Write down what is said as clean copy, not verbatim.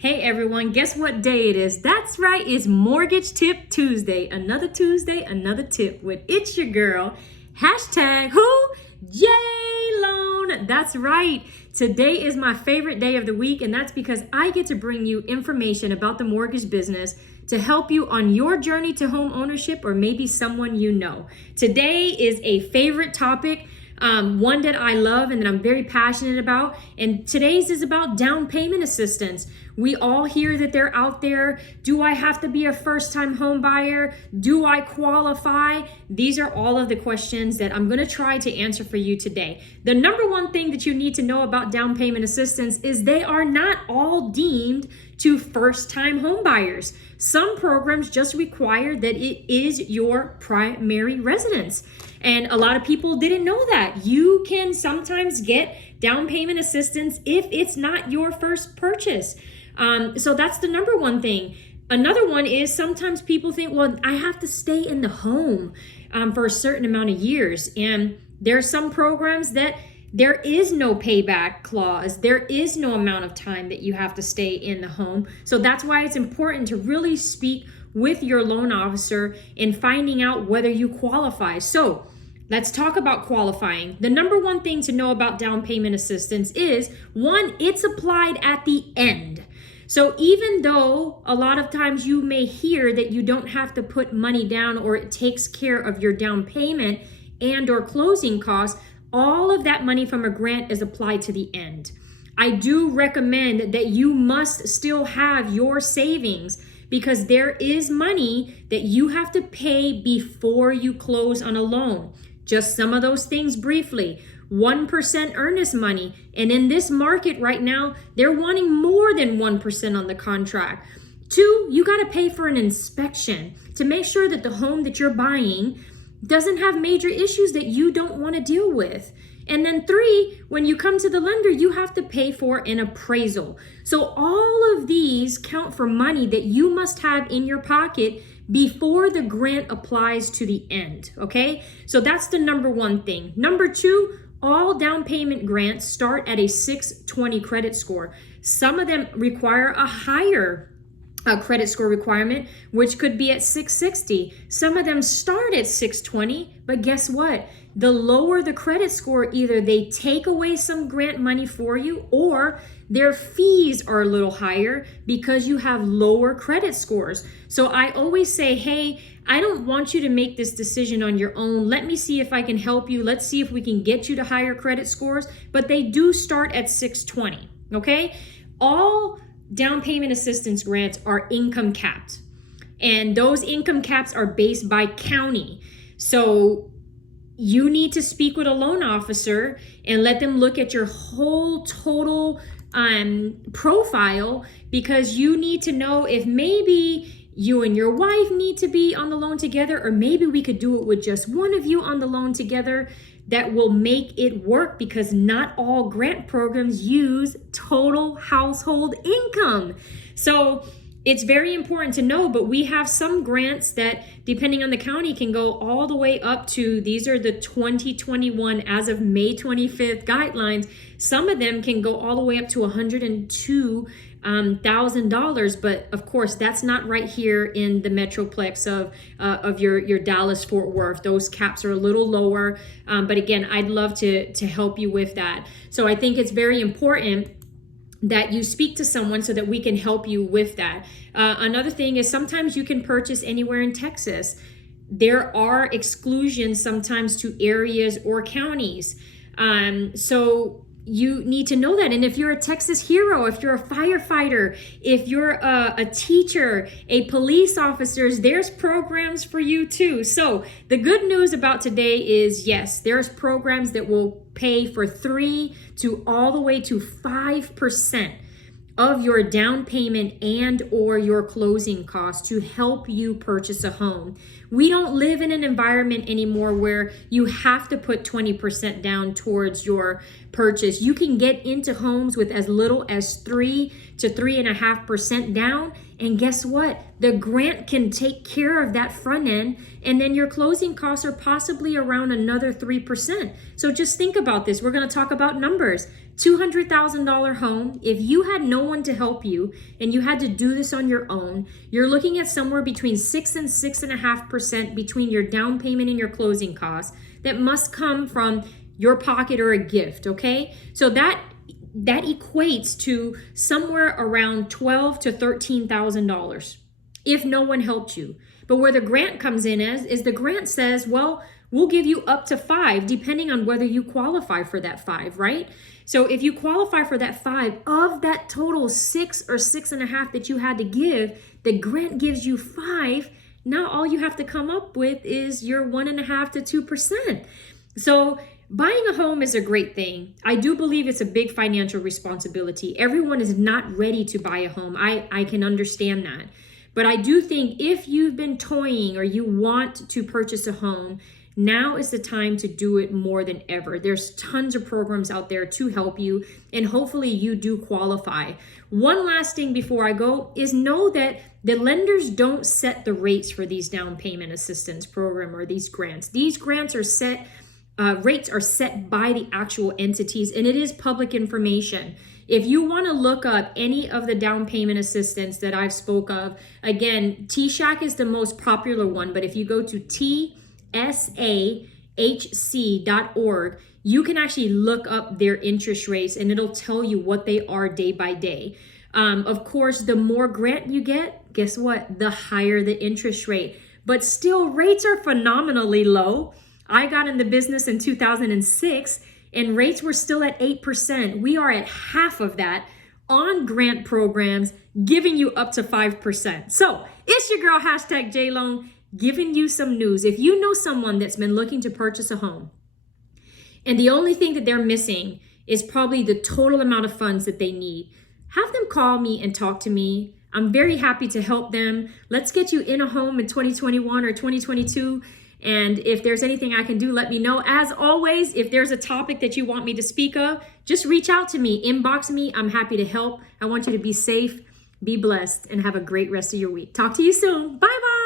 Hey everyone, guess what day it is? That's right, it's Mortgage Tip Tuesday. Another Tuesday, another tip with It's Your Girl. Hashtag who? JLoan. That's right. Today is my favorite day of the week, and that's because I get to bring you information about the mortgage business to help you on your journey to home ownership or maybe someone you know. Today is a favorite topic. One that I love and that I'm very passionate about. And today's is about down payment assistance. We all hear that they're out there. Do I have to be a first-time home buyer? Do I qualify? These are all of the questions that I'm going to try to answer for you today. The number one thing that you need to know about down payment assistance is they are not all deemed to first-time home buyers. Some programs just require that it is your primary residence. And a lot of people didn't know that. You can sometimes get down payment assistance if it's not your first purchase. So that's the number one thing. Another one is sometimes people think, well, I have to stay in the home for a certain amount of years. And there are some programs that there is no payback clause. There is no amount of time that you have to stay in the home. So that's why it's important to really speak with your loan officer in finding out whether you qualify. So let's talk about qualifying. The number one thing to know about down payment assistance is, one, it's applied at the end. So even though a lot of times you may hear that you don't have to put money down or it takes care of your down payment and or closing costs, all of that money from a grant is applied to the end. I do recommend that you must still have your savings because there is money that you have to pay before you close on a loan. Just some of those things briefly. 1% earnest money. And in this market right now, they're wanting more than 1% on the contract. 2, you got to pay for an inspection to make sure that the home that you're buying doesn't have major issues that you don't want to deal with. And then 3, when you come to the lender, you have to pay for an appraisal. So all of these count for money that you must have in your pocket before the grant applies to the end, okay? So that's the number one thing. Number 2, all down payment grants start at a 620 credit score. Some of them require a higher credit score requirement, which could be at 660. Some of them start at 620, but guess what? The lower the credit score, either they take away some grant money for you or their fees are a little higher because you have lower credit scores. So I always say, hey, I don't want you to make this decision on your own. Let me see if I can help you. Let's see if we can get you to higher credit scores, but they do start at 620, okay? All down payment assistance grants are income capped, and those income caps are based by county. So you need to speak with a loan officer and let them look at your whole total profile, because you need to know if maybe you and your wife need to be on the loan together, or maybe we could do it with just one of you on the loan together. That will make it work, because not all grant programs use total household income. So it's very important to know, but we have some grants that, depending on the county, can go all the way up to, these are the 2021 as of May 25th guidelines. Some of them can go all the way up to $102,000, but of course that's not right here in the metroplex of your Dallas Fort Worth. Those caps are a little lower, but again, I'd love to help you with that. So I think it's very important that you speak to someone so that we can help you with that. Another thing is sometimes you can purchase anywhere in Texas. There are exclusions sometimes to areas or counties. So you need to know that. And if you're a Texas hero, if you're a firefighter, if you're a teacher, a police officer, there's programs for you too. So the good news about today is, yes, there's programs that will pay for 3 to all the way to 5% of your down payment and or your closing costs to help you purchase a home. We don't live in an environment anymore where you have to put 20% down towards your purchase. You can get into homes with as little as 3 to 3.5% down And guess what? The grant can take care of that front end, and then your closing costs are possibly around another 3%. So just think about this. We're going to talk about numbers. $200,000 home. If you had no one to help you and you had to do this on your own, you're looking at somewhere between 6 and 6.5% between your down payment and your closing costs that must come from your pocket or a gift, okay? So that equates to somewhere around $12,000 to $13,000 if no one helped you. But where the grant comes in is the grant says, well, we'll give you up to 5 depending on whether you qualify for that 5, right? So if you qualify for that 5 of that total 6 or 6.5 that you had to give, the grant gives you 5. Now all you have to come up with is your 1.5 to 2%. So buying a home is a great thing. I do believe it's a big financial responsibility. Everyone is not ready to buy a home. I can understand that. But I do think if you've been toying or you want to purchase a home, now is the time to do it more than ever. There's tons of programs out there to help you, and hopefully you do qualify. One last thing before I go is know that the lenders don't set the rates for these down payment assistance program or these grants. These grants are set rates are set by the actual entities, and it is public information. If you want to look up any of the down payment assistance that I've spoke of, again, TSHAC is the most popular one, but if you go to tsahc.org, you can actually look up their interest rates, and it'll tell you what they are day by day. Of course, the more grant you get, guess what? The higher the interest rate. But still, rates are phenomenally low. I got in the business in 2006 and rates were still at 8%. We are at half of that on grant programs, giving you up to 5%. So it's your girl, #JLoan, giving you some news. If you know someone that's been looking to purchase a home and the only thing that they're missing is probably the total amount of funds that they need, have them call me and talk to me. I'm very happy to help them. Let's get you in a home in 2021 or 2022. And if there's anything I can do, let me know. As always, if there's a topic that you want me to speak of, just reach out to me, inbox me. I'm happy to help. I want you to be safe, be blessed, and have a great rest of your week. Talk to you soon. Bye-bye.